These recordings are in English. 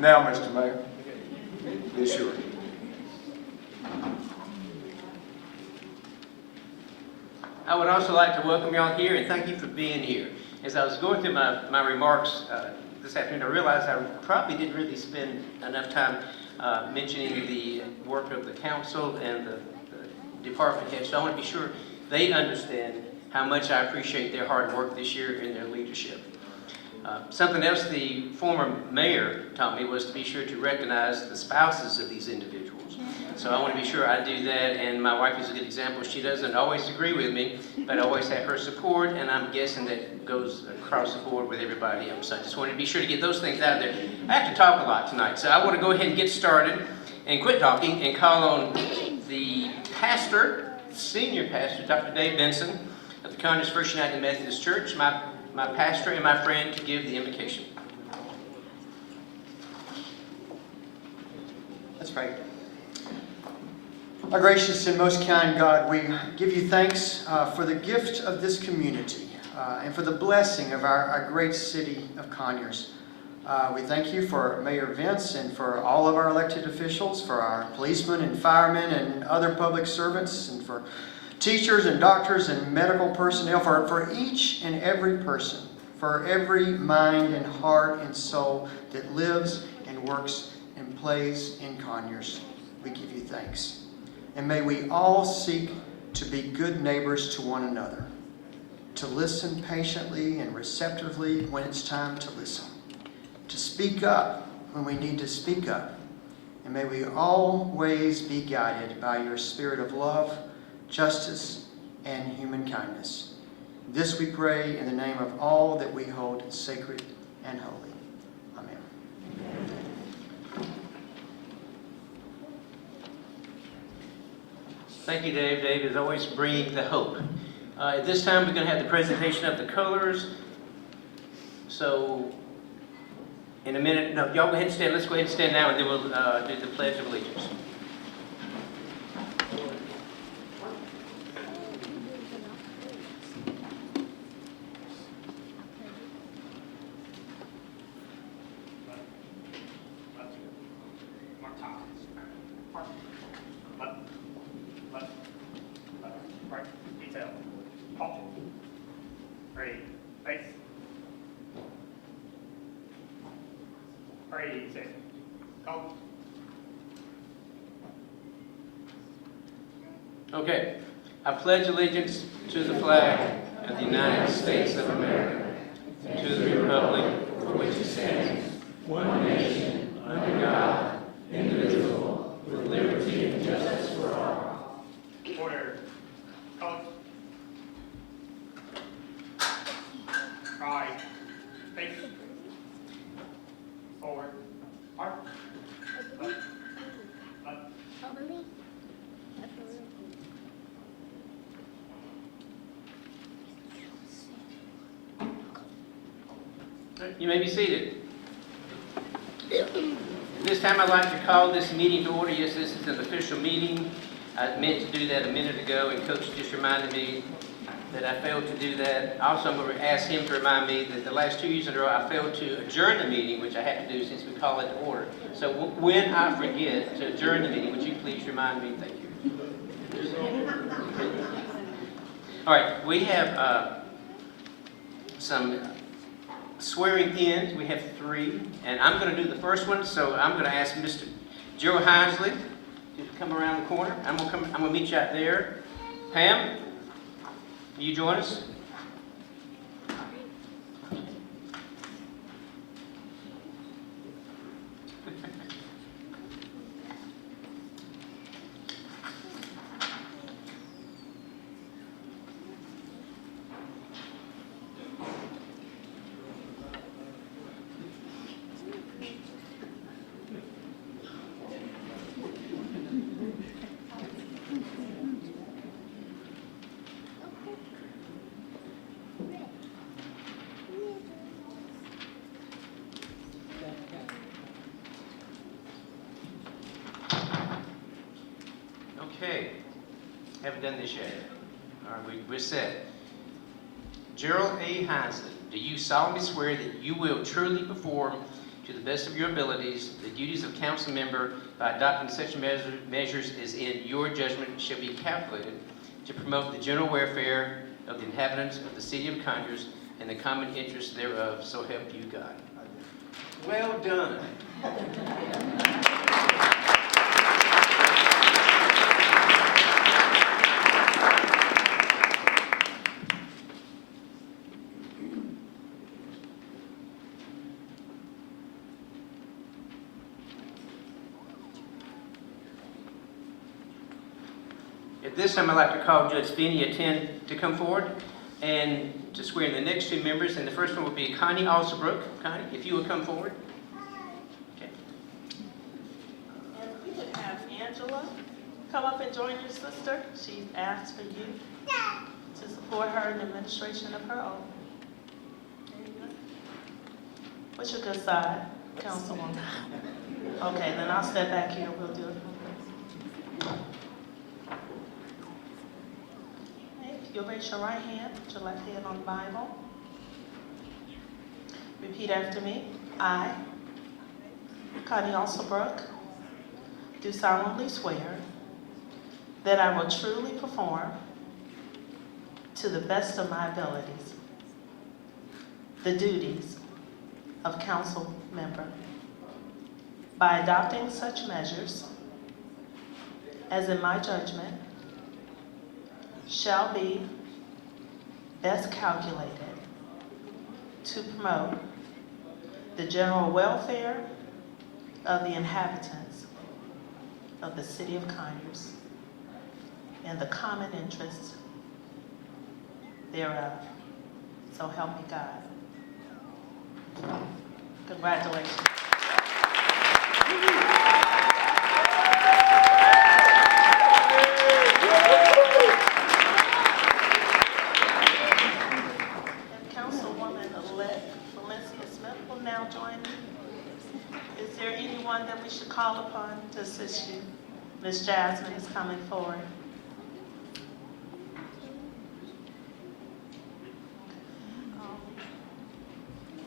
Now, Mr. Mayor, be sure. I would also like to welcome y'all here and thank you for being here. As I was going through my remarks this afternoon, I realized I probably didn't really spend enough time mentioning the work of the council and the department heads. So I want to be sure they understand how much I appreciate their hard work this year and their leadership. Something else the former mayor taught me was to be sure to recognize the spouses of these individuals. So I want to be sure I do that, and my wife is a good example. She doesn't always agree with me, but I always have her support, and I'm guessing that goes across the board with everybody else. So I just wanted to be sure to get those things out there. I have to talk a lot tonight, so I want to go ahead and get started and quit talking and call on the pastor, senior pastor, Dr. Dave Benson of the Conyers First United Methodist Church, my pastor and my friend, to give the invocation. Let's pray. Our gracious and most kind God, we give you thanks for the gift of this community and for the blessing of our great city of Conyers. We thank you for Mayor Vince and for all of our elected officials, for our policemen and firemen and other public servants, and for teachers and doctors and medical personnel, for each and every person, for every mind and heart and soul that lives and works and plays in Conyers. We give you thanks. And may we all seek to be good neighbors to one another, to listen patiently and receptively when it's time to listen, to speak up when we need to speak up. And may we always be guided by your spirit of love, justice, and human kindness. This we pray in the name of all that we hold sacred and holy. Amen. Thank you, Dave. Dave is always bringing the hope. At this time, we're going to have the presentation of the colors. So, in a minute, no, y'all go ahead and stand. Let's go ahead and stand now, and then we'll do the Pledge of Allegiance. Okay. I pledge allegiance to the flag of the United States of America, to the republic for which it stands, one nation, under God, indivisible, with liberty and justice for all. Order. Colors. Rise. Face. Forward. Mark. Left. Left. You may be seated. This time I'd like to call this meeting to order. Yes, this is an official meeting. I meant to do that a minute ago, and Coach just reminded me that I failed to do that. Also, I'm going to ask him to remind me that the last 2 years in a row I failed to adjourn the meeting, which I have to do since we call it to order. So when I forget to adjourn the meeting, would you please remind me? Thank you. All right, we have some swearing in. We have 3, and I'm going to do the first one. So I'm going to ask Mr. Gerald Hinesley to come around the corner. I'm going to meet you out there. Pam, will you join us? Okay, haven't done this yet. All right, we're set. Gerald A. Hinesley, do you solemnly swear that you will truly perform to to the best of your abilities, the duties of council member by adopting such measures as in your judgment shall be calculated to promote the general welfare of the inhabitants of the city of Conyers and the common interests thereof, so help you God. Well done. At this time, I'd like to call Judge Finney to come forward and to swear in the next two members. And the first one will be Connie Alsabrook. Connie, if you will come forward. Okay. And we would have Angela come up and join your sister. She's asked for you to support her in the administration of her oath. What's your good side, Councilwoman? Okay, then I'll step back here. We'll do it. You'll raise your right hand, put your left hand on the Bible. Repeat after me. I, Connie Alsabrook, do solemnly swear that I will truly perform to the best of my abilities the duties of council member by adopting such measures as in my judgment shall be best calculated to promote the general welfare of the inhabitants of the city of Conyers and the common interests thereof. So help me God. Congratulations. Is there anyone that we should call upon to assist you? Ms. Jasmine is coming forward.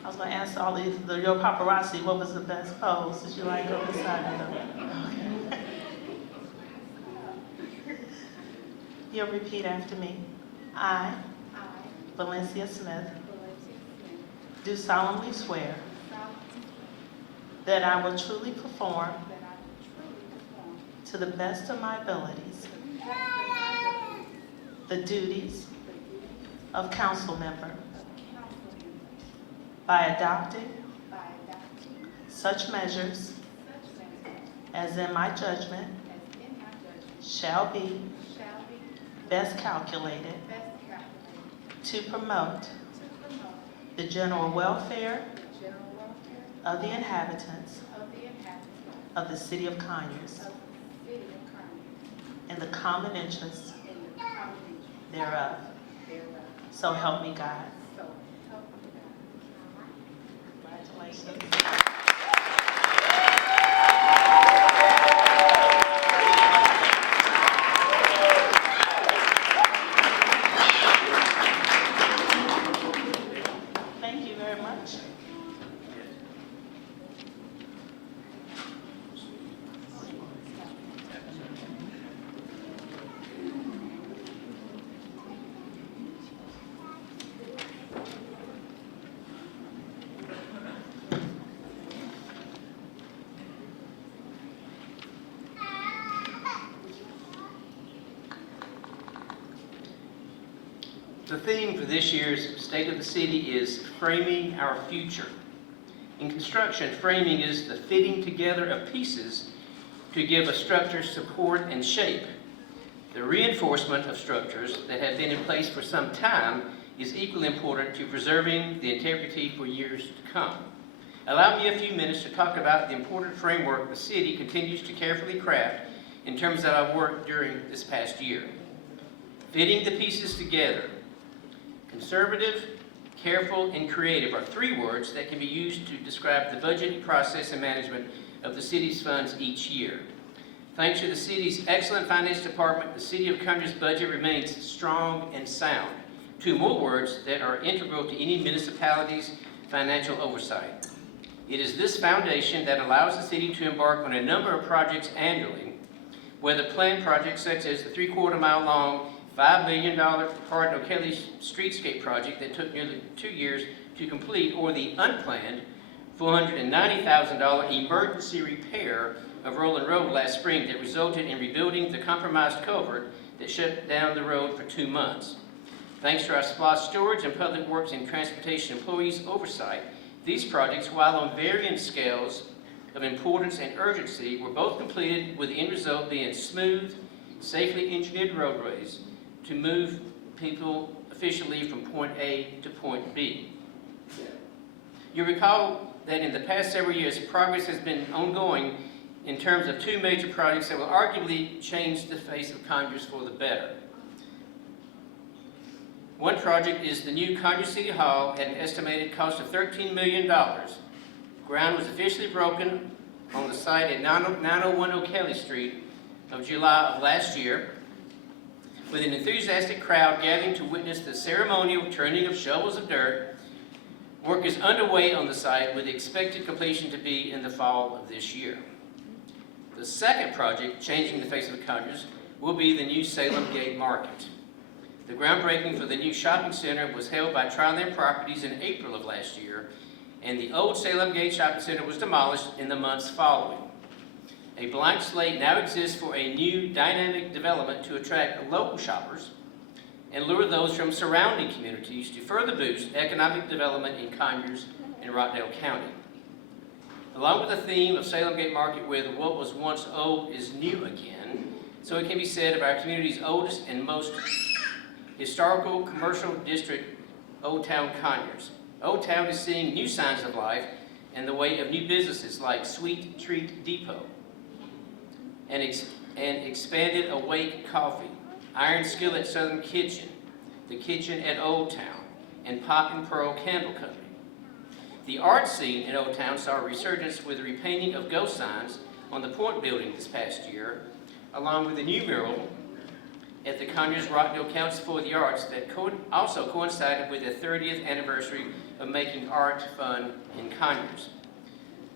I was going to ask all these, your paparazzi, what was the best pose? Did you like on the side of them? Okay. You'll repeat after me. I, Valencia Smith, do solemnly swear that I will truly perform to the best of my abilities the duties of council member by adopting such measures as in my judgment shall be best calculated to promote the general welfare of the inhabitants of the city of Conyers and the common interests thereof. So help me God. Congratulations. Thank you very much. The theme for this year's State of the City is Framing Our Future. In construction, framing is the fitting together of pieces to give a structure support and shape. The reinforcement of structures that have been in place for some time is equally important to preserving the integrity for years to come. Allow me a few minutes to talk about the important framework the city continues to carefully craft in terms that I've worked during this past year. Fitting the pieces together. Conservative, careful, and creative are three words that can be used to describe the budgeting process and management of the city's funds each year. Thanks to the city's excellent finance department, the city of Conyers' budget remains strong and sound. Two more words that are integral to any municipality's financial oversight. It is this foundation that allows the city to embark on a number of projects annually, whether planned projects such as the 3/4 mile long, $5 million Cardinal Kelly streetscape project that took nearly 2 years to complete, or the unplanned $490,000 emergency repair of Rolling Road last spring that resulted in rebuilding the compromised culvert that shut down the road for 2 months. Thanks to our SPLOST storage and public works and transportation employees' oversight, these projects, while on varying scales of importance and urgency, were both completed with the end result being smooth, safely engineered roadways to move people efficiently from point A to point B. You recall that in the past several years, progress has been ongoing in terms of 2 major projects that will arguably change the face of Conyers for the better. One project is the new Conyers City Hall at an estimated cost of $13 million. Ground was officially broken on the site at 901 O'Kelly Street of July of last year, with an enthusiastic crowd gathering to witness the ceremonial turning of shovels of dirt. Work is underway on the site with the expected completion to be in the fall of this year. The second project, changing the face of Conyers, will be the new Salem Gate Market. The groundbreaking for the new shopping center was held by Triland Properties in April of last year, and the old Salem Gate Shopping Center was demolished in the months following. A blank slate now exists for a new dynamic development to attract local shoppers and lure those from surrounding communities to further boost economic development in Conyers and Rockdale County. Along with the theme of Salem Gate Market, where what was once old is new again, so it can be said of our community's oldest and most historical commercial district, Old Town Conyers. Old Town is seeing new signs of life in the way of new businesses like Sweet Treat Depot and expanded Awake Coffee, Iron Skillet Southern Kitchen, the Kitchen at Old Town, and Pop and Pearl Candle Company. The art scene in Old Town saw a resurgence with the repainting of ghost signs on the Point Building this past year, along with a new mural at the Conyers Rockdale Council for the Arts that also coincided with the 30th anniversary of making art fun in Conyers.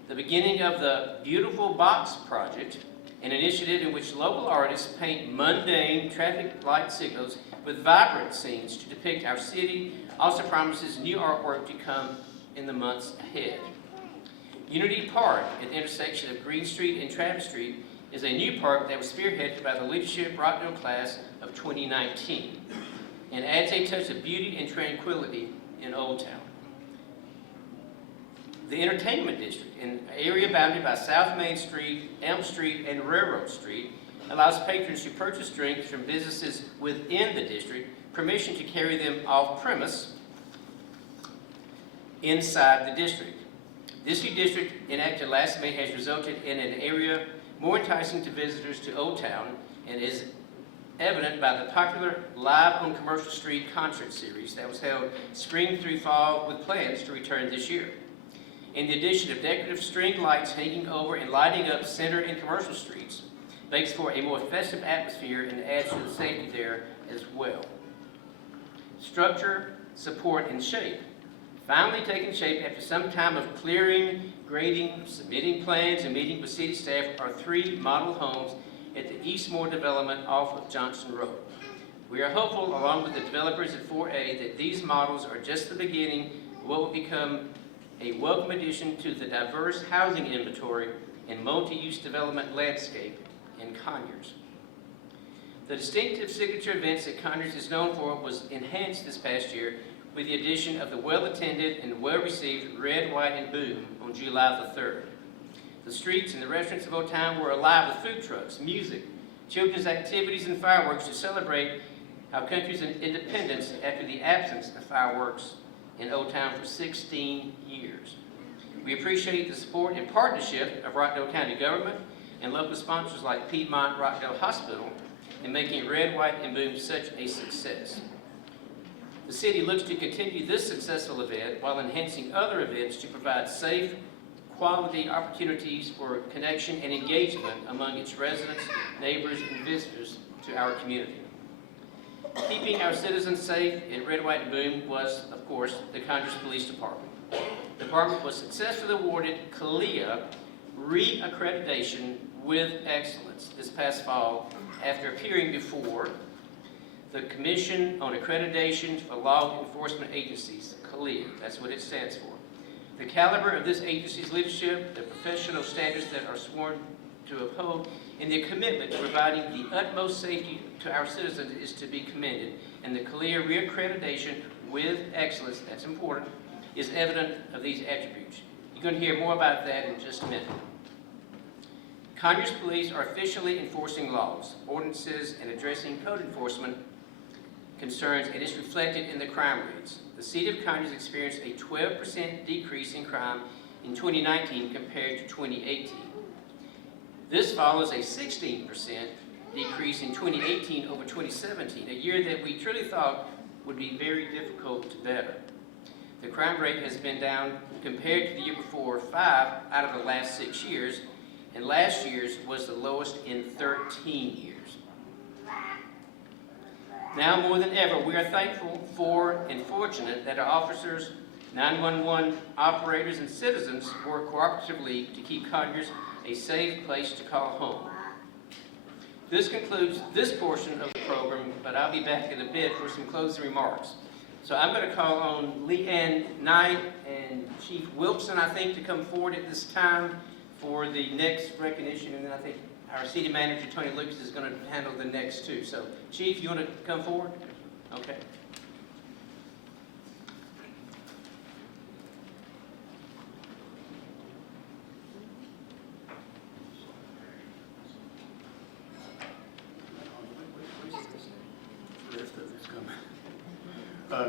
The beginning of the Beautiful Box Project, an initiative in which local artists paint mundane traffic light signals with vibrant scenes to depict our city, also promises new artwork to come in the months ahead. Unity Park at the intersection of Green Street and Travis Street is a new park that was spearheaded by the leadership Rockdale class of 2019 and adds a touch of beauty and tranquility in Old Town. The Entertainment District, an area bounded by South Main Street, Elm Street, and Railroad Street, allows patrons who purchase drinks from businesses within the district permission to carry them off-premise inside the district. This new district, enacted last May, has resulted in an area more enticing to visitors to Old Town and is evident by the popular Live on Commercial Street concert series that was held spring through fall with plans to return this year. And the addition of decorative string lights hanging over and lighting up Center and Commercial Streets makes for a more festive atmosphere and adds to the safety there as well. Structure, support, and shape. Finally taking shape after some time of clearing, grading, submitting plans, and meeting with city staff are 3 model homes at the Eastmore development off of Johnson Road. We are hopeful, along with the developers at 4A, that these models are just the beginning of what will become a welcome addition to the diverse housing inventory and multi-use development landscape in Conyers. The distinctive signature events that Conyers is known for was enhanced this past year with the addition of the well-attended and well-received Red, White, and Boom on July the 3rd. The streets and the restaurants of Old Town were alive with food trucks, music, children's activities, and fireworks to celebrate our country's independence after the absence of fireworks in Old Town for 16 years. We appreciate the support and partnership of Rockdale County government and local sponsors like Piedmont Rockdale Hospital in making Red, White, and Boom such a success. The city looks to continue this successful event while enhancing other events to provide safe, quality opportunities for connection and engagement among its residents, neighbors, and visitors to our community. Keeping our citizens safe at Red, White, and Boom was, of course, the Conyers Police Department. The department was successfully awarded CALEA re-accreditation with excellence this past fall after appearing before the Commission on Accreditation for Law Enforcement Agencies, CALEA, that's what it stands for. The caliber of this agency's leadership, the professional standards that are sworn to uphold, and their commitment to providing the utmost safety to our citizens is to be commended. And the CALEA reaccreditation with excellence, that's important, is evident of these attributes. You're going to hear more about that in just a minute. Conyers police are officially enforcing laws, ordinances, and addressing code enforcement concerns, and it's reflected in the crime rates. The city of Conyers experienced a 12% decrease in crime in 2019 compared to 2018. This follows a 16% decrease in 2018 over 2017, a year that we truly thought would be very difficult to better. The crime rate has been down compared to the year before 5 out of the last 6 years, and last year's was the lowest in 13 years. Now more than ever, we are thankful for and fortunate that our officers, 911 operators, and citizens work cooperatively to keep Conyers a safe place to call home. This concludes this portion of the program, but I'll be back in a bit for some closing remarks. So I'm going to call on Leanne Knight and Chief Wilson, I think, to come forward at this time for the next recognition, and then I think our city manager, Tony Lucas, is going to handle the next two. So, Chief, you want to come forward? Okay.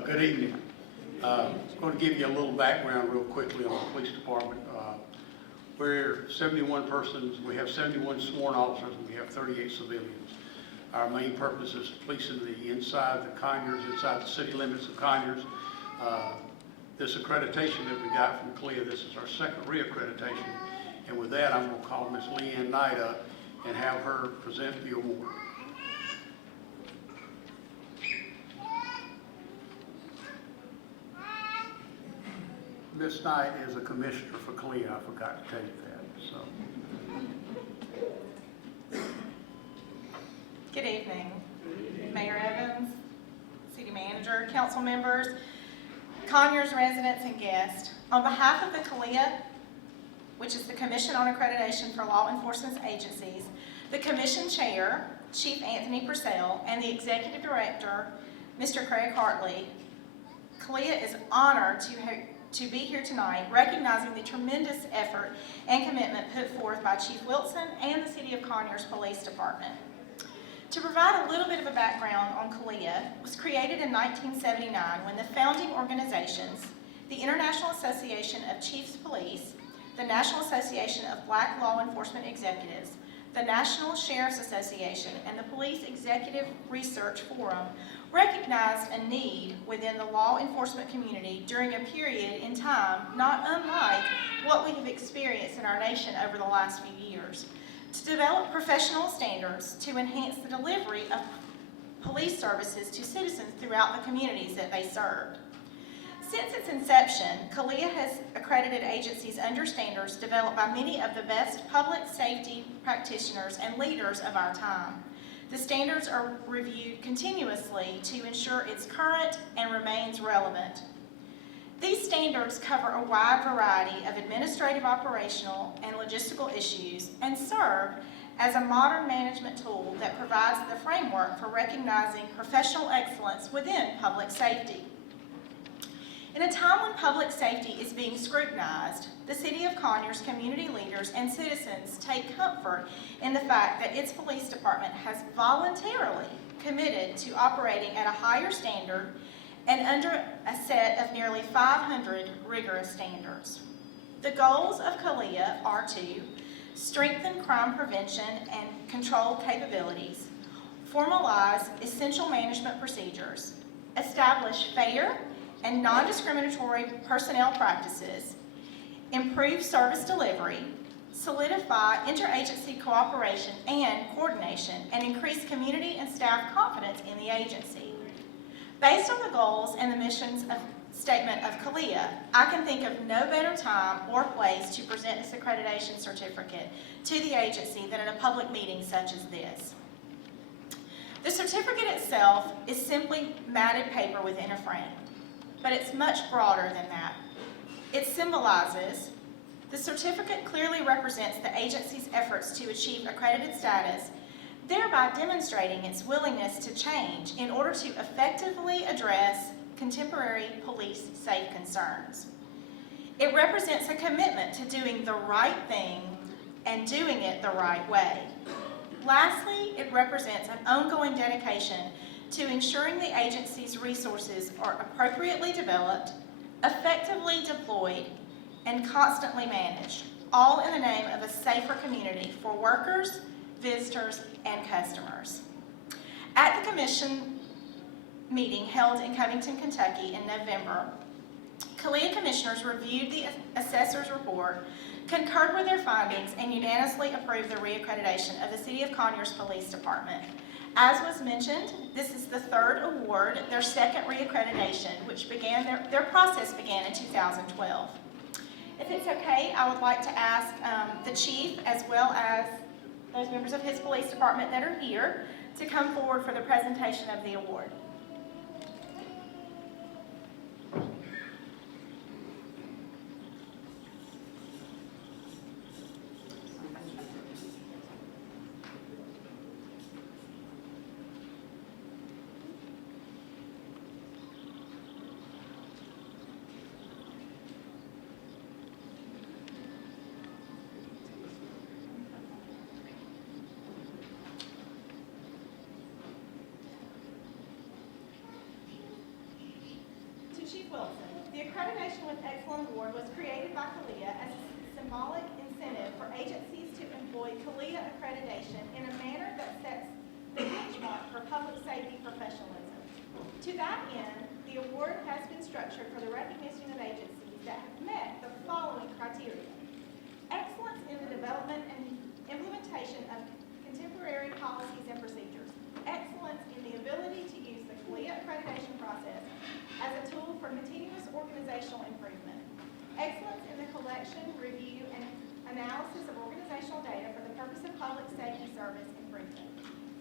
Good evening. I'm going to give you a little background real quickly on the police department. We're 71 persons. We have 71 sworn officers, and we have 38 civilians. Our main purpose is policing the inside the Conyers, inside the city limits of Conyers. This accreditation that we got from CALEA, this is our second reaccreditation. And with that, I'm going to call Ms. Leanne Knight up and have her present the award. Ms. Knight is a commissioner for CALEA. I forgot to tell you that. So. Good evening, Mayor Evans, City Manager, council members, Conyers residents, and guests. On behalf of the CALEA, which is the Commission on Accreditation for Law Enforcement Agencies, the Commission Chair, Chief Anthony Purcell, and the Executive Director, Mr. Craig Hartley, CALEA is honored to be here tonight, recognizing the tremendous effort and commitment put forth by Chief Wilson and the City of Conyers Police Department. To provide a little bit of a background on CALEA, it was created in 1979 when the founding organizations, the International Association of Chiefs Police, the National Association of Black Law Enforcement Executives, the National Sheriff's Association, and the Police Executive Research Forum recognized a need within the law enforcement community during a period in time not unlike what we have experienced in our nation over the last few years, to develop professional standards to enhance the delivery of police services to citizens throughout the communities that they served. Since its inception, CALEA has accredited agencies under standards developed by many of the best public safety practitioners and leaders of our time. The standards are reviewed continuously to ensure it's current and remains relevant. These standards cover a wide variety of administrative, operational, and logistical issues and serve as a modern management tool that provides the framework for recognizing professional excellence within public safety. In a time when public safety is being scrutinized, the City of Conyers community leaders and citizens take comfort in the fact that its police department has voluntarily committed to operating at a higher standard and under a set of nearly 500 rigorous standards. The goals of CALEA are to strengthen crime prevention and control capabilities, formalize essential management procedures, establish fair and non-discriminatory personnel practices, improve service delivery, solidify interagency cooperation and coordination, and increase community and staff confidence in the agency. Based on the goals and the missions of statement of CALEA, I can think of no better time or place to present this accreditation certificate to the agency than in a public meeting such as this. The certificate itself is simply matted paper within a frame, but it's much broader than that. It symbolizes, the certificate clearly represents the agency's efforts to achieve accredited status, thereby demonstrating its willingness to change in order to effectively address contemporary police safe concerns. It represents a commitment to doing the right thing and doing it the right way. Lastly, it represents an ongoing dedication to ensuring the agency's resources are appropriately developed, effectively deployed, and constantly managed, all in the name of a safer community for workers, visitors, and customers. At the Commission meeting held in Covington, Kentucky in November, CALEA commissioners reviewed the assessor's report, concurred with their findings, and unanimously approved the reaccreditation of the City of Conyers Police Department. As was mentioned, this is the third award, their second reaccreditation, which began their process began in 2012. If it's okay, I would like to ask the chief, as well as those members of his police department that are here, to come forward for the presentation of the award. Chief Wilson, the Accreditation with Excellence Award was created by CALEA as a symbolic incentive for agencies to employ CALEA accreditation in a manner that sets the benchmark for public safety professionalism. To that end, the award has been structured for the recognition of agencies that have met the following criteria: excellence in the development and implementation of contemporary policies and procedures, excellence in the ability to use the CALEA accreditation process as a tool for continuous organizational improvement, excellence in the collection, review, and analysis of organizational data for the purpose of public safety service improvement,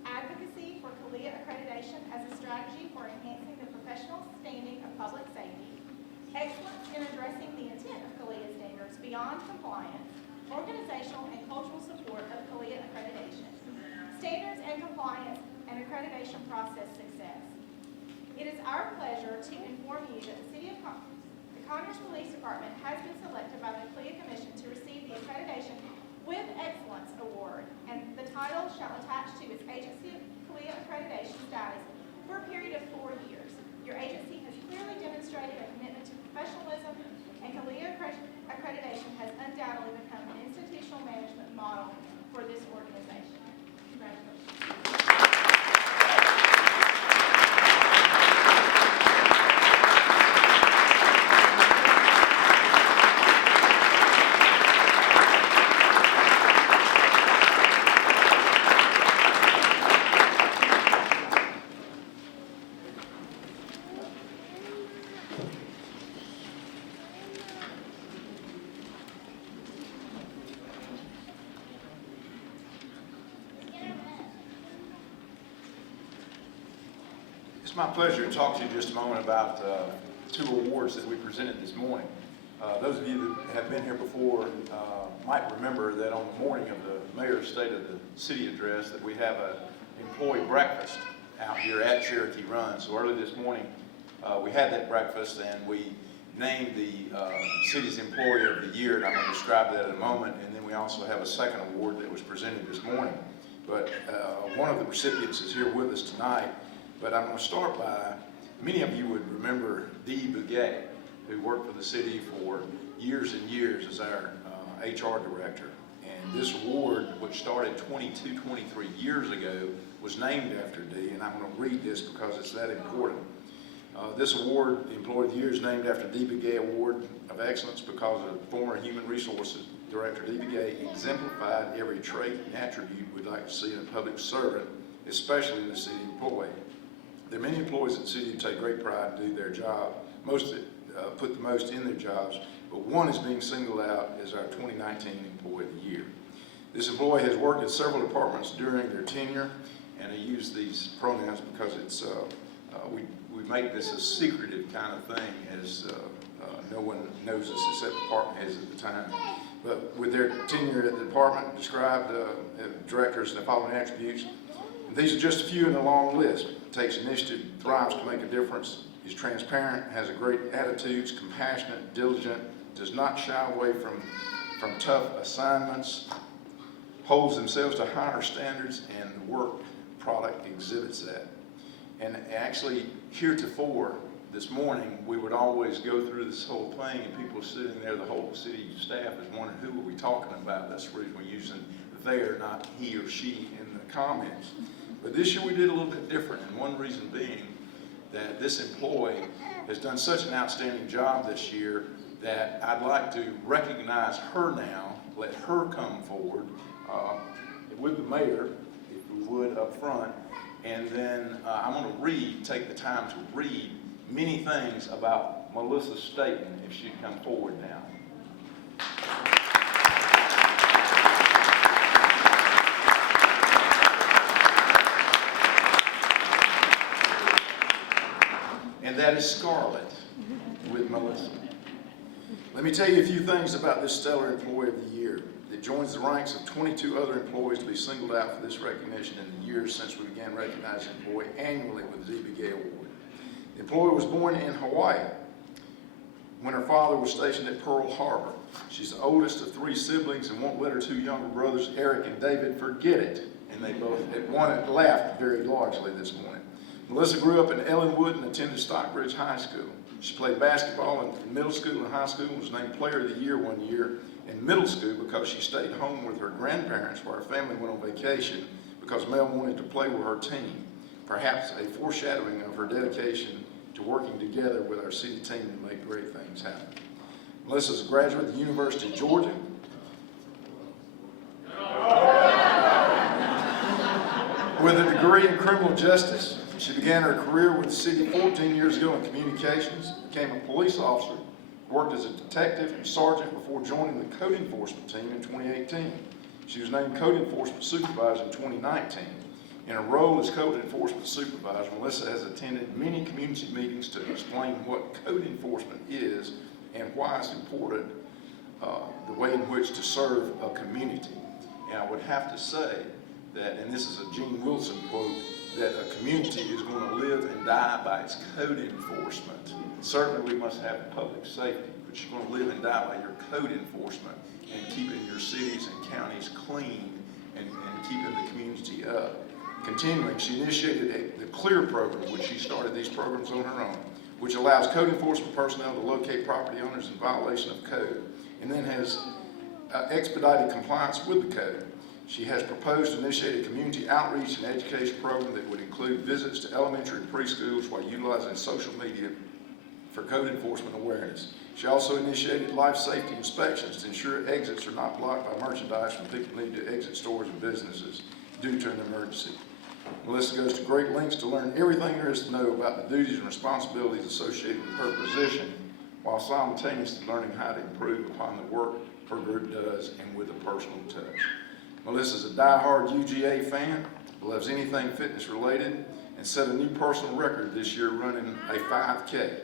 advocacy for CALEA accreditation as a strategy for enhancing the professional standing of public safety, excellence in addressing the intent of CALEA standards beyond compliance, organizational and cultural support of CALEA accreditation, standards and compliance and accreditation process success. It is our pleasure to inform you that the Conyers Police Department has been selected by the CALEA Commission to receive the Accreditation with Excellence Award, and the title shall attach to its agency CALEA accreditation status for a period of 4 years. Your agency has clearly demonstrated a commitment to professionalism, and CALEA accreditation has undoubtedly become an institutional management model for this organization. Congratulations. It's my pleasure to talk to you just a moment about two awards that we presented this morning. Those of you that have been here before might remember that on the morning of the Mayor's State of the City address that we have an employee breakfast out here at Cherokee Run. So early this morning we had that breakfast and we named the city's employee of the year, and I'm going to describe that in a moment. And then we also have a second award that was presented this morning. But one of the recipients is here with us tonight. But I'm going to start by, many of you would remember Dee Bouguet, who worked for the city for years and years as our HR director. And this award, which started 23 years ago, was named after Dee, and I'm going to read this because it's that important. This award, the Employee of the Year, is named after Dee Bouguet Award of Excellence because of former Human Resources Director Dee Bouguet exemplified every trait and attribute we'd like to see in a public servant, especially in a city employee. There are many employees at the city who take great pride to do their job. Most put the most in their jobs, but one is being singled out as our 2019 Employee of the Year. This employee has worked at several departments during their tenure, and I use these pronouns because it's we make this a secretive kind of thing, as no one knows us except department heads at the time. But with their tenure at the department described, directors and the following attributes. And these are just a few in the long list. Takes initiative, thrives to make a difference, is transparent, has a great attitudes, compassionate, diligent, does not shy away from tough assignments, holds themselves to higher standards, and the work product exhibits that. And actually, heretofore, this morning, we would always go through this whole thing, and people sitting there, the whole city staff is wondering, who are we talking about? That's the reason we're using there, not he or she in the comments. But this year we did a little bit different, and one reason being that this employee has done such an outstanding job this year that I'd like to recognize her now, let her come forward with the mayor, if we would, up front. And then I'm going to take the time to read many things about Melissa's statement, if she'd come forward now. And that is Scarlett with Melissa. Let me tell you a few things about this stellar employee of the year that joins the ranks of 22 other employees to be singled out for this recognition in the years since we began recognizing the employee annually with the DBGA Award. The employee was born in Hawaii when her father was stationed at Pearl Harbor. She's the oldest of 3 siblings and won't let her 2 younger brothers, Eric and David, forget it. And they both, one had laughed very largely this morning. Melissa grew up in Ellenwood and attended Stockbridge High School. She played basketball in middle school and high school and was named Player of the Year one year in middle school because she stayed home with her grandparents while her family went on vacation because Mel wanted to play with her team. Perhaps a foreshadowing of her dedication to working together with our city team to make great things happen. Melissa's a graduate of the University of Georgia. With a degree in criminal justice. She began her career with the city 14 years ago in communications, became a police officer, worked as a detective and sergeant before joining the code enforcement team in 2018. She was named code enforcement supervisor in 2019. In her role as code enforcement supervisor, Melissa has attended many community meetings to explain what code enforcement is and why it's important, the way in which to serve a community. And I would have to say that, and this is a Gene Wilson quote, that a community is going to live and die by its code enforcement. Certainly we must have public safety, but you're going to live and die by your code enforcement and keeping your cities and counties clean and keeping the community up. Continuing, she initiated the CLEAR program, which she started these programs on her own, which allows code enforcement personnel to locate property owners in violation of code, and then has expedited compliance with the code. She has proposed to initiate a community outreach and education program that would include visits to elementary and preschools while utilizing social media for code enforcement awareness. She also initiated life safety inspections to ensure exits are not blocked by merchandise when people need to exit stores and businesses due to an emergency. Melissa goes to great lengths to learn everything there is to know about the duties and responsibilities associated with her position, while simultaneously learning how to improve upon the work her group does and with a personal touch. Melissa's a die-hard UGA fan, loves anything fitness related, and set a new personal record this year running a 5K.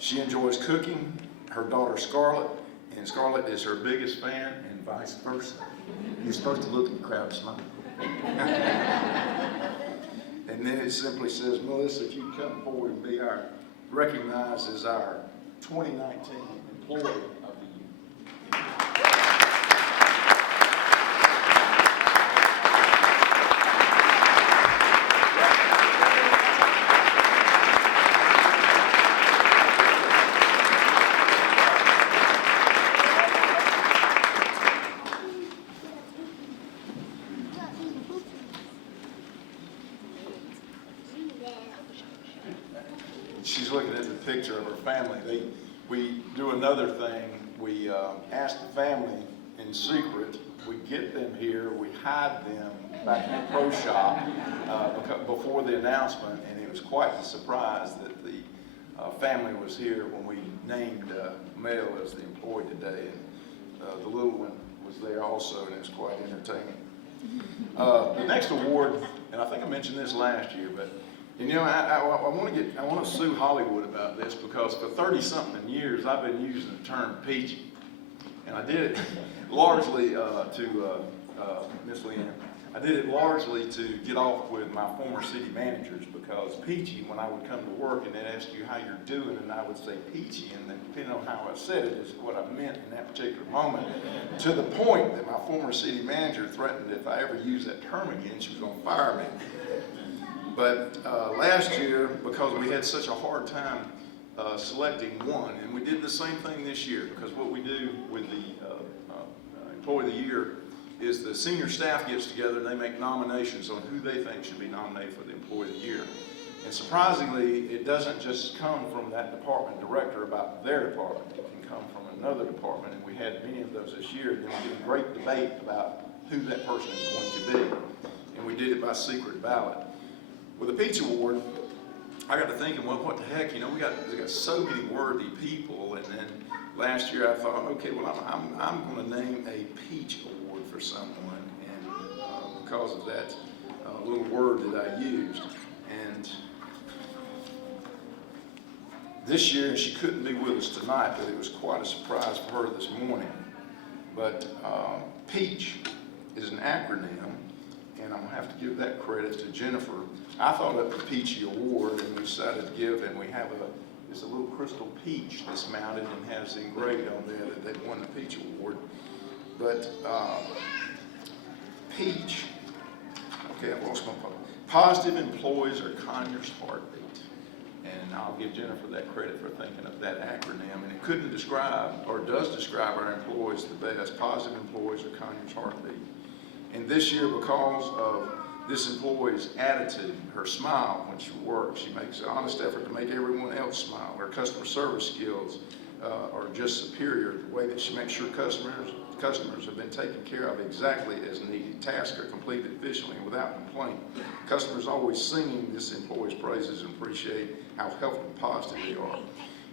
She enjoys cooking, her daughter Scarlett, and Scarlett is her biggest fan, and vice versa. You're supposed to look at the crowd smiling. And then it simply says, Melissa, if you come forward and be recognized as our 2019 Employee of the Year. She's looking at the picture of her family. We do another thing. We ask the family in secret. We get them here. We hide them back in the pro shop before the announcement, and it was quite the surprise that the family was here when we named Mel as the employee today. And the little one was there also, and it's quite entertaining. The next award, and I think I mentioned this last year, but you know, I want to sue Hollywood about this, because for 30-something years I've been using the term peachy, and I did it largely to Miss Leanne. I did it largely to get off with my former city managers, because peachy, when I would come to work and they'd ask you how you're doing, and I would say peachy, and then depending on how I said it is what I meant in that particular moment, to the point that my former city manager threatened if I ever used that term again, she was going to fire me. But last year, because we had such a hard time selecting one, and we did the same thing this year, because what we do with the Employee of the Year is the senior staff gets together and they make nominations on who they think should be nominated for the Employee of the Year. And surprisingly, it doesn't just come from that department director about their department. It can come from another department, and we had many of those this year. And then we did a great debate about who that person is going to be. And we did it by secret ballot. With the Peach Award, I got to thinking, well, what the heck, you know, we got so many worthy people. And then last year I thought, okay, well, I'm going to name a Peach Award for someone, and because of that little word that I used. And this year, she couldn't be with us tonight, but it was quite a surprise for her this morning. But PEACH is an acronym, and I'm going to have to give that credit to Jennifer. I thought of the Peachy Award, and we decided to give, and we have it's a little crystal peach that's mounted and has engraved on there that they won the Peach Award. But Peach, okay, I've lost my phone. Positive employees are Conyers' heartbeat. And I'll give Jennifer that credit for thinking of that acronym. And it couldn't describe, or does describe, our employees the best. Positive employees are Conyers' heartbeat. And this year, because of this employee's attitude, her smile when she works, she makes an honest effort to make everyone else smile. Her customer service skills are just superior. The way that she makes sure customers have been taken care of exactly as needed. Tasks are completed efficiently and without complaint. Customers always singing this employee's praises and appreciate how helpful and positive they are.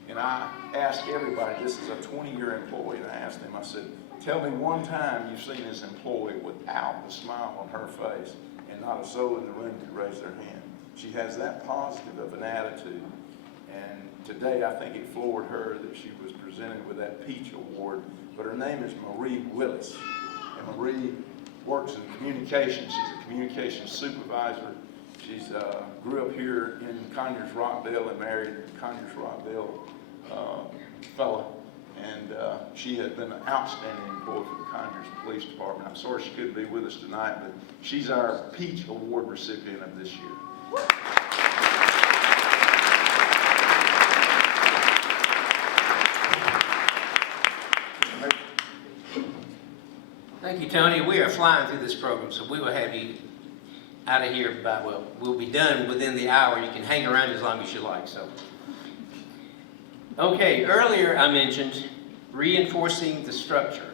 And I asked everybody, this is a 20-year employee, and I asked them, I said, tell me one time you've seen this employee without the smile on her face, and not a soul in the room could raise their hand. She has that positive of an attitude. And today, I think it floored her that she was presented with that Peach Award. But her name is Marie Willis. And Marie works in communications. She's a communications supervisor. She's grew up here in Conyers, Rockdale, and married a Conyers, Rockdale fella. And she has been an outstanding employee for the Conyers Police Department. I'm sorry she couldn't be with us tonight, but she's our Peach Award recipient of this year. Thank you, Tony. We are flying through this program, so we will have you out of here by, well, we'll be done within the hour. You can hang around as long as you like, so. Okay, earlier I mentioned reinforcing the structure.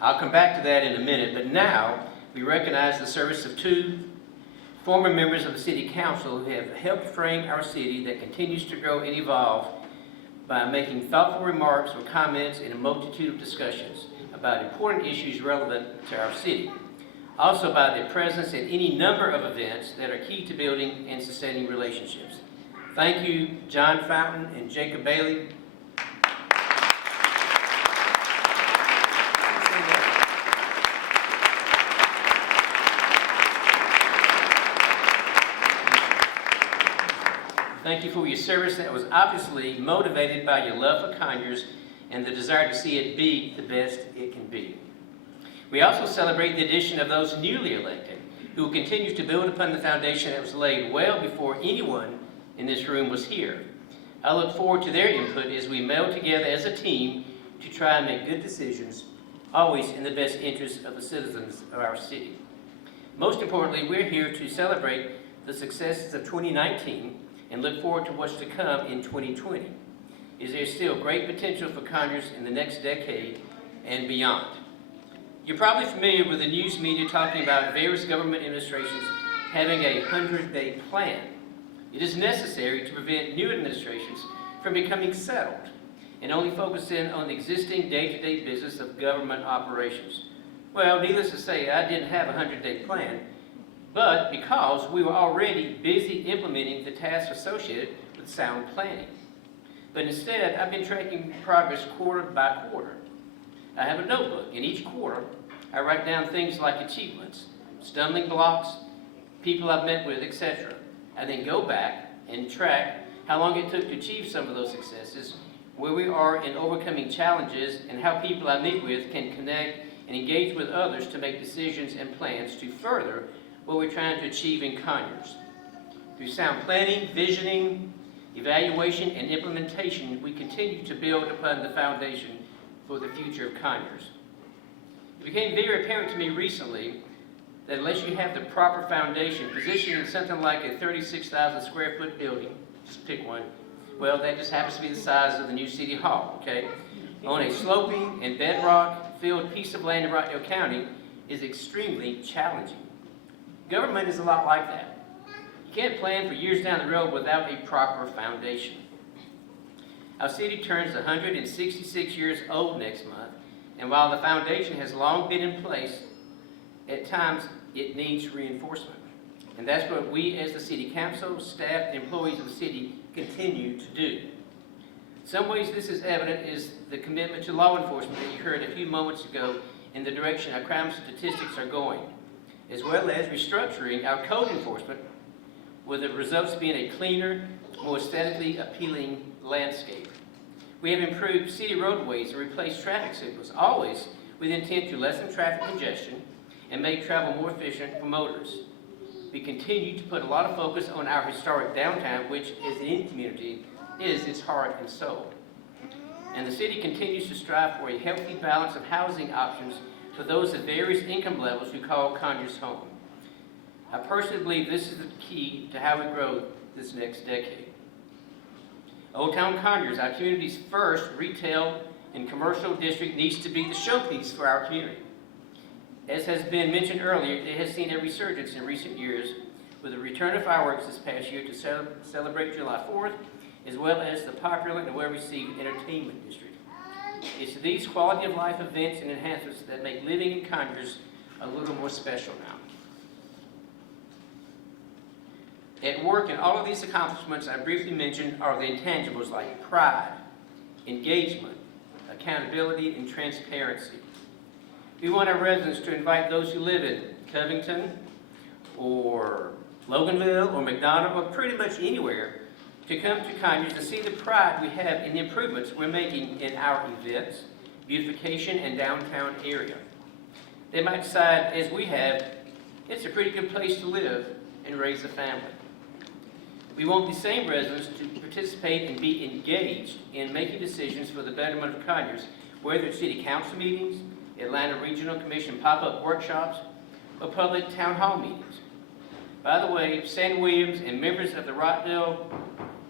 I'll come back to that in a minute, but now we recognize the service of two former members of the City Council who have helped frame our city that continues to grow and evolve by making thoughtful remarks or comments in a multitude of discussions about important issues relevant to our city. Also by their presence at any number of events that are key to building and sustaining relationships. Thank you, John Fountain and Jacob Bailey. Thank you for your service that was obviously motivated by your love for Conyers and the desire to see it be the best it can be. We also celebrate the addition of those newly elected who will continue to build upon the foundation that was laid well before anyone in this room was here. I look forward to their input as we meld together as a team to try and make good decisions, always in the best interest of the citizens of our city. Most importantly, we're here to celebrate the successes of 2019 and look forward to what's to come in 2020. Is there still great potential for Conyers in the next decade and beyond? You're probably familiar with the news media talking about various government administrations having a 100-day plan. It is necessary to prevent new administrations from becoming settled and only focus in on the existing day-to-day business of government operations. Well, needless to say, I didn't have a 100-day plan, but because we were already busy implementing the tasks associated with sound planning. But instead, I've been tracking progress quarter by quarter. I have a notebook. In each quarter, I write down things like achievements, stumbling blocks, people I've met with, etc. I then go back and track how long it took to achieve some of those successes, where we are in overcoming challenges, and how people I meet with can connect and engage with others to make decisions and plans to further what we're trying to achieve in Conyers. Through sound planning, visioning, evaluation, and implementation, we continue to build upon the foundation for the future of Conyers. It became very apparent to me recently that unless you have the proper foundation, positioned in something like a 36,000 square foot building, just pick one, well, that just happens to be the size of the new city hall, okay? On a sloping and bedrock-filled piece of land in Rockdale County is extremely challenging. Government is a lot like that. You can't plan for years down the road without a proper foundation. Our city turns 166 years old next month, and while the foundation has long been in place, at times it needs reinforcement. And that's what we as the city council, staff, and employees of the city continue to do. Some ways this is evident is the commitment to law enforcement that you heard a few moments ago in the direction our crime statistics are going, as well as restructuring our code enforcement, with the results being a cleaner, more aesthetically appealing landscape. We have improved city roadways and replaced traffic signals, always with intent to lessen traffic congestion and make travel more efficient for motorists. We continue to put a lot of focus on our historic downtown, which as an in-community is its heart and soul. And the city continues to strive for a healthy balance of housing options for those of various income levels who call Conyers home. I personally believe this is the key to how we grow this next decade. Old Town Conyers, our community's first retail and commercial district, needs to be the showpiece for our community. As has been mentioned earlier, it has seen a resurgence in recent years with the return of fireworks this past year to celebrate July 4th, as well as the popular and well-received entertainment district. It's these quality of life events and enhancements that make living in Conyers a little more special now. At work, and all of these accomplishments I briefly mentioned are the intangibles like pride, engagement, accountability, and transparency. We want our residents to invite those who live in Covington or Loganville or McDonough or pretty much anywhere to come to Conyers to see the pride we have in the improvements we're making in our events, beautification, and downtown area. They might decide, as we have, it's a pretty good place to live and raise a family. We want the same residents to participate and be engaged in making decisions for the betterment of Conyers, whether it's city council meetings, Atlanta Regional Commission pop-up workshops, or public town hall meetings. By the way, Stan Williams and members of the Rockdale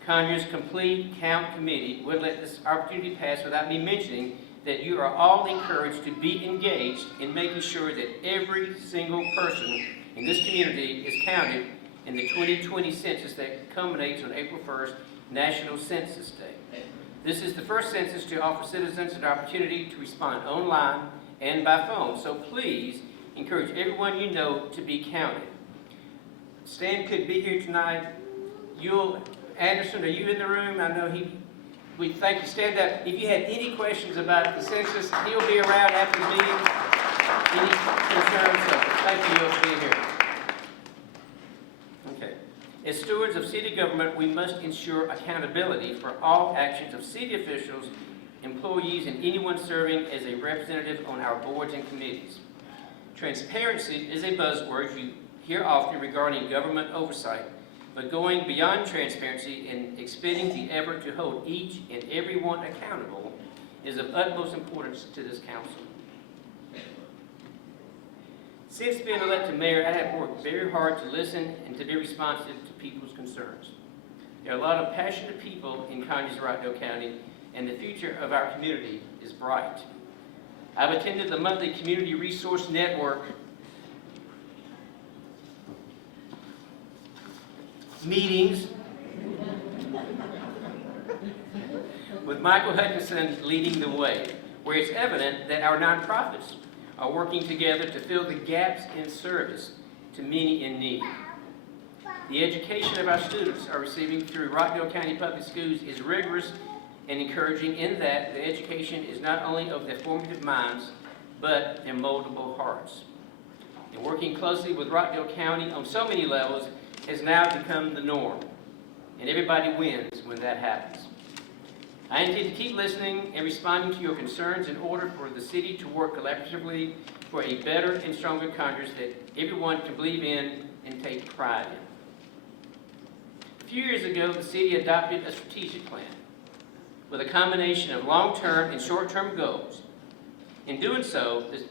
Conyers Complete Count Committee would let this opportunity pass without me mentioning that you are all encouraged to be engaged in making sure that every single person in this community is counted in the 2020 census that culminates on April 1st, National Census Day. This is the first census to offer citizens an opportunity to respond online and by phone, so please encourage everyone you know to be counted. Stan could be here tonight. Anderson, are you in the room? I know we thank you. Stand up. If you had any questions about the census, he'll be around after the meeting. Any concerns? So thank you all for being here. Okay. As stewards of city government, we must ensure accountability for all actions of city officials, employees, and anyone serving as a representative on our boards and committees. Transparency is a buzzword you hear often regarding government oversight, but going beyond transparency and expending the effort to hold each and every one accountable is of utmost importance to this council. Since being elected mayor, I have worked very hard to listen and to be responsive to people's concerns. There are a lot of passionate people in Conyers, Rockdale County, and the future of our community is bright. I've attended the monthly Community Resource Network meetings with Michael Hutchinson leading the way, where it's evident that our nonprofits are working together to fill the gaps in service to many in need. The education of our students are receiving through Rockdale County Public Schools is rigorous and encouraging in that the education is not only of their formative minds, but their moldable hearts. And working closely with Rockdale County on so many levels has now become the norm, and everybody wins when that happens. I intend to keep listening and responding to your concerns in order for the city to work collaboratively for a better and stronger Conyers that everyone can believe in and take pride in. A few years ago, the city adopted a strategic plan with a combination of long-term and short-term goals. In doing so, the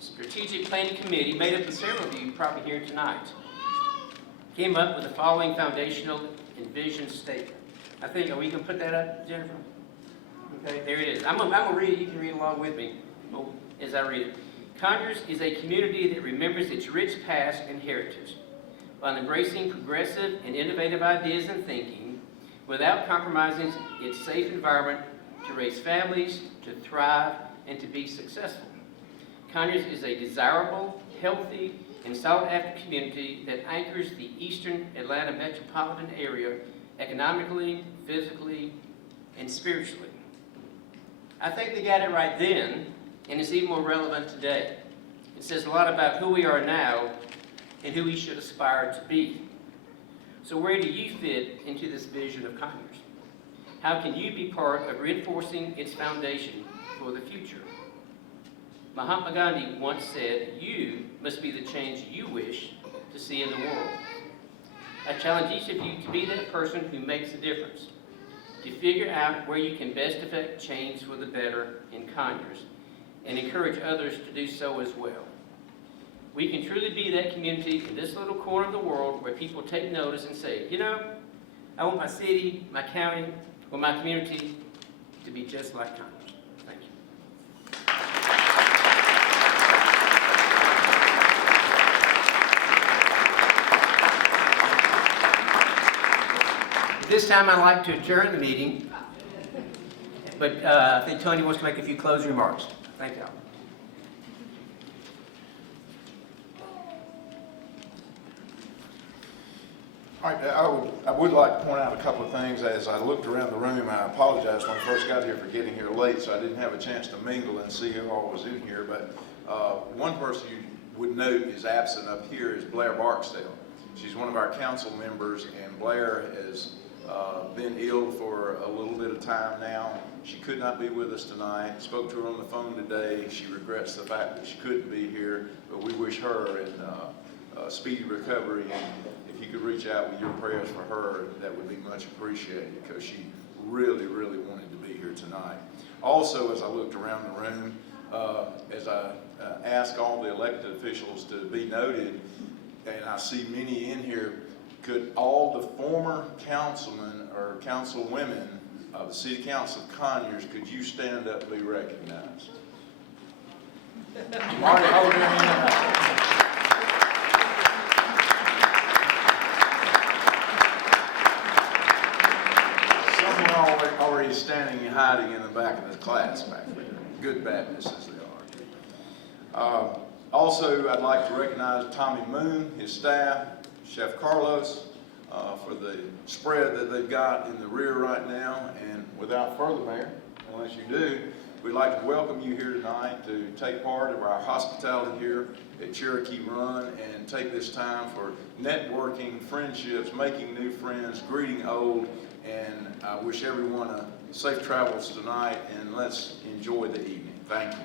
Strategic Planning Committee, made up of several of you probably here tonight, came up with the following foundational and vision statement. I think, are we going to put that up, Jennifer? Okay, there it is. I'm gonna read it. You can read along with me as I read it. Conyers is a community that remembers its rich past and heritage while embracing progressive and innovative ideas and thinking without compromising its safe environment to raise families, to thrive, and to be successful. Conyers is a desirable, healthy, and sought-after community that anchors the eastern Atlanta metropolitan area economically, physically, and spiritually. I think they got it right then, and it's even more relevant today. It says a lot about who we are now and who we should aspire to be. So where do you fit into this vision of Conyers? How can you be part of reinforcing its foundation for the future? Mahatma Gandhi once said, you must be the change you wish to see in the world. I challenge each of you to be that person who makes a difference, to figure out where you can best affect change for the better in Conyers, and encourage others to do so as well. We can truly be that community in this little corner of the world where people take notice and say, you know, I want my city, my county, or my community to be just like Conyers. Thank you. At this time, I'd like to adjourn the meeting, but I think Tony wants to make a few closing remarks. Thank you. All right, I would like to point out a couple of things. As I looked around the room, I apologize when I first got here for getting here late, so I didn't have a chance to mingle and see who all was in here. But one person you would note is absent up here is Blair Barksdale. She's one of our council members, and Blair has been ill for a little bit of time now. She could not be with us tonight. Spoke to her on the phone today. She regrets the fact that she couldn't be here, but we wish her a speedy recovery. And if you could reach out with your prayers for her, that would be much appreciated, because she really, really wanted to be here tonight. Also, as I looked around the room, as I asked all the elected officials to be noted, and I see many in here, could all the former councilmen or councilwomen of the City Council of Conyers, could you stand up and be recognized? Marty, hold your hand up. Someone already standing and hiding in the back of the class back there. Good Baptists as they are. Also, I'd like to recognize Tommy Moon, his staff, Chef Carlos, for the spread that they've got in the rear right now. And without further, Mayor, unless you do, we'd like to welcome you here tonight to take part of our hospitality here at Cherokee Run, and take this time for networking, friendships, making new friends, greeting old, and I wish everyone a safe travels tonight, and let's enjoy the evening. Thank you.